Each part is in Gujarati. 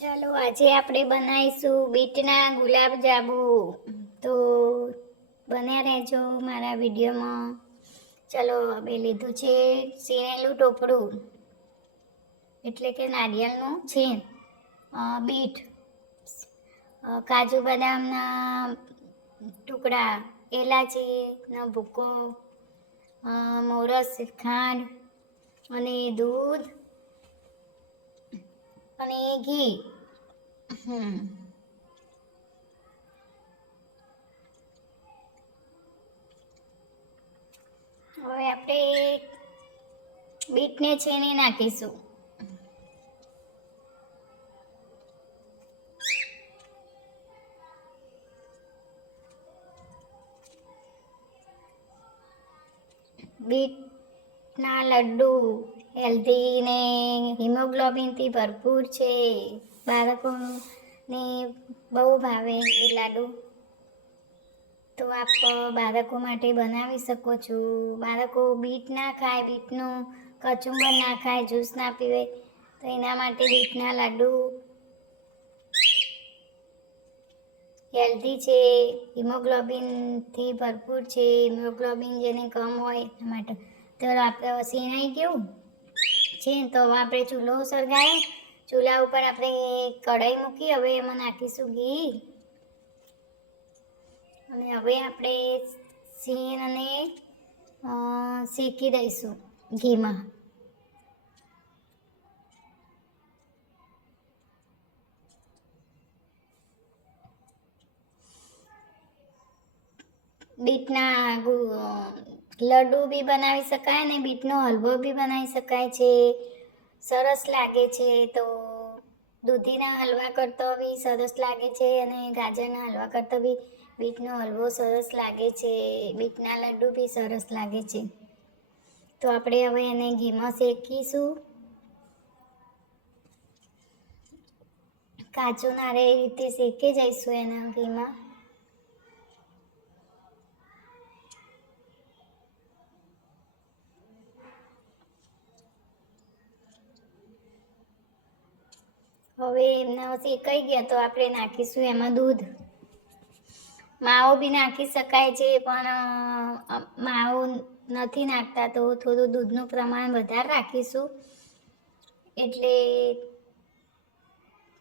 ચાલો આજે આપણે બનાવીશું બીટના ગુલાબ જાંબુ. તો બન્યા રહેજો મારા વિડીયોમાં. ચાલો હવે લીધું છે શેરેલું ટોપરું એટલે કે નારિયેળનું છીણ, બીટ, કાજુ બદામના ટુકડા, એલાચીનો ભૂકો, મોરસ, ખાંડ અને દૂધ અને ઘી. હવે આપણે બીટને છીણી નાખીશું. બીટના લડ્ડુ હેલ્ધી ને હિમોગ્લોબિનથી ભરપૂર છે. બાળકોને બહુ ભાવે એ લાડુ. તો આપ બાળકો માટે બનાવી શકો છો. બાળકો બીટ ના ખાય, બીટનું કચુંબર ના ખાય, જ્યુસ ના પીવે, તો એના માટે બીટના લાડુ હેલ્ધી છે, હિમોગ્લોબિનથી ભરપૂર છે. હિમોગ્લોબિન જેને કમ હોય એના માટે. તો આપણે શેણાઈ ગયું છે તો આપણે ચૂલો સળગાવ્યો. ચૂલા ઉપર આપણે કઢાઈ મૂકી, હવે એમાં નાખીશું ઘી અને હવે આપણે શીણ અને શેકી દઈશું ઘીમાં. બીટના લડ્ડુ બી બનાવી શકાય ને બીટનો હલવો બી બનાવી શકાય છે. સરસ લાગે છે. તો દૂધીના હલવા કરતો બી સરસ લાગે છે અને ગાજરના હલવા કરતો બી બીટનો હલવો સરસ લાગે છે. બીટના લડ્ડુ બી સરસ લાગે છે. તો આપણે હવે એને ઘીમાં શેકીશું. કાચું ના રહે એ રીતે શેકી જઈશું એના ઘીમાં. હવે એમના શેકાઈ ગયા તો આપણે નાખીશું એમાં દૂધ. માવો બી નાખી શકાય છે, પણ માવો નથી નાખતા તો થોડું દૂધનું પ્રમાણ વધારે રાખીશું. એટલે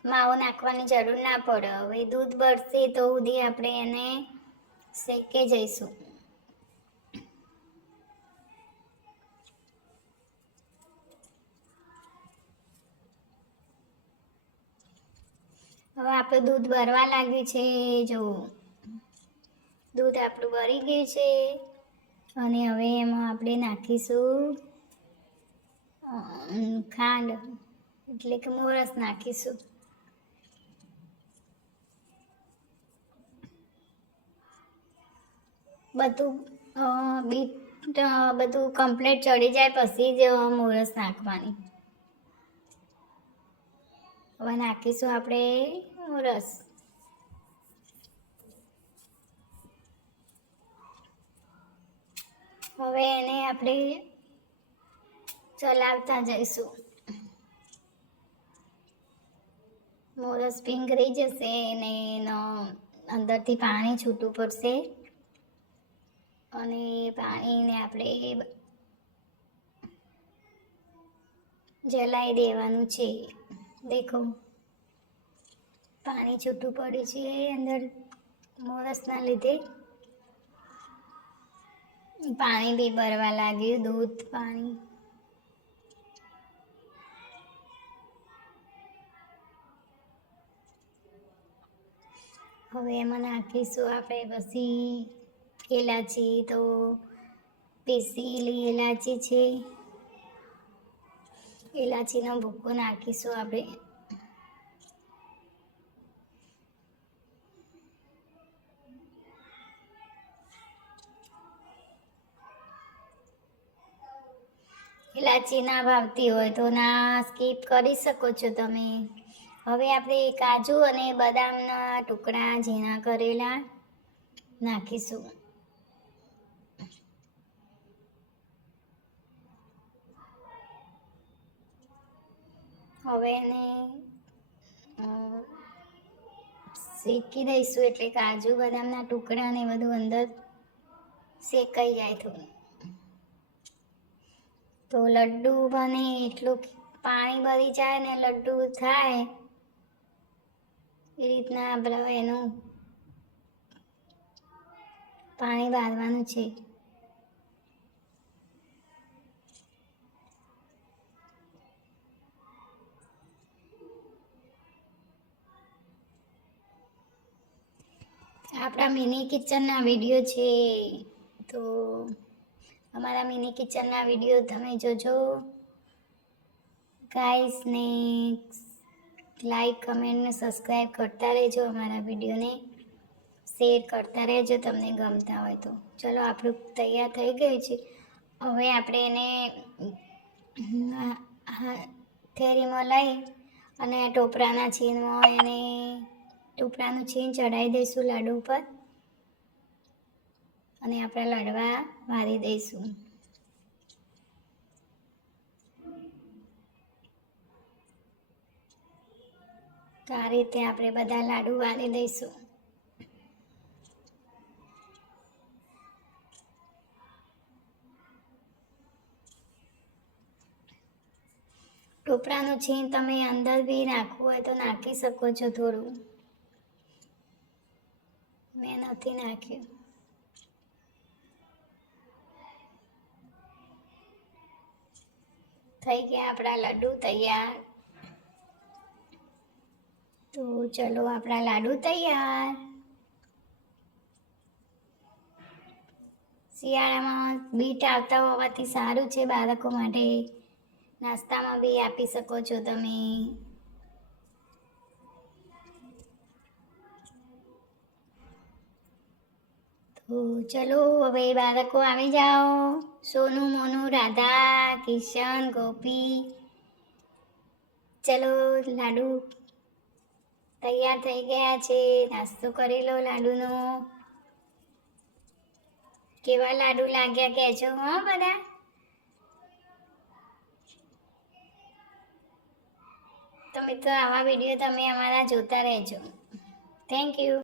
માવો નાખવાની જરૂર ના પડે. હવે દૂધ બળશે તો સુધી આપણે એને શેકે જઈશું. હવે આપણે દૂધ બળવા લાગ્યું છે. જો દૂધ આપણું બળી ગયું છે અને હવે એમાં આપણે નાખીશું ખાંડ એટલે કે મોરસ નાખીશું. બધું બીટ બધું કમ્પ્લીટ ચડી જાય પછી જ મોરસ નાખવાની. હવે નાખીશું આપણે મોરસ. હવે એને આપણે ચલાવતા જઈશું. મોરસ પીંગળી જશે અને એનો અંદરથી પાણી છૂટું પડશે અને પાણીને આપણે જલાઈ દેવાનું છે. દેખો પાણી છૂટું પડ્યું છે અંદર મોરસના લીધે. પાણી બી બળવા લાગ્યું, દૂધ પાણી. હવે એમાં નાખીશું આપણે પછી એલાચી. તો પીસેલી એલાચી છે, એલાચીનો ભૂકો નાખીશું આપણે. એલાચી ના ભાવતી હોય તો ના સ્કીપ કરી શકો છો તમે. હવે આપણે કાજુ અને બદામના ટુકડા ઝીણા કરેલા નાખીશું. હવે એને શેકી દઈશું એટલે કાજુ બદામના ટુકડા ને બધું અંદર શેકાઈ જાય થોડું. તો લડ્ડુ બને એટલું પાણી ભરી જાય ને લડ્ડુ થાય એ રીતના આપણે એનું પાણી બાંધવાનું છે. આપણા મિની કિચનના વિડીયો છે, તો અમારા મિની કિચનના વિડીયો તમે જોજો ગાઈસ, ને લાઈક કમેન્ટ ને સબસ્ક્રાઈબ કરતા રહેજો. અમારા વિડીયોને શેર કરતા રહેજો તમને ગમતા હોય તો. ચલો આપણું તૈયાર થઈ ગયું છે. હવે આપણે એને થેલીમાં લઈ અને ટોપરાના છીણમાં એને ટોપરાનું છીણ ચડાવી દઈશું લાડુ ઉપર અને આપણે લાડવા વાળી દઈશું. તો આ રીતે આપણે બધા લાડુ વાળી દઈશું. ટોપરાનું છીણ તમે અંદર બી નાખવું હોય તો નાખી શકો છો થોડું. મેં નથી નાખ્યું. થઈ ગયા આપણા લડ્ડુ તૈયાર. તો ચલો આપણા લાડુ તૈયાર. શિયાળામાં બીટ આવતા હોવાથી સારું છે બાળકો માટે. નાસ્તામાં બી આપી શકો છો તમે. તો ચલો હવે બાળકો આવી જાઓ. સોનું મોનું રાધા કિશન ગોપી, ચલો લાડુ તૈયાર થઈ ગયા છે. નાસ્તો કરી લો લાડુનો. કેવા લાડુ લાગ્યા કહેજો હો બધા. તો મિત્રો આવા વિડીયો તમે અમારા જોતા રહેજો. Thank you.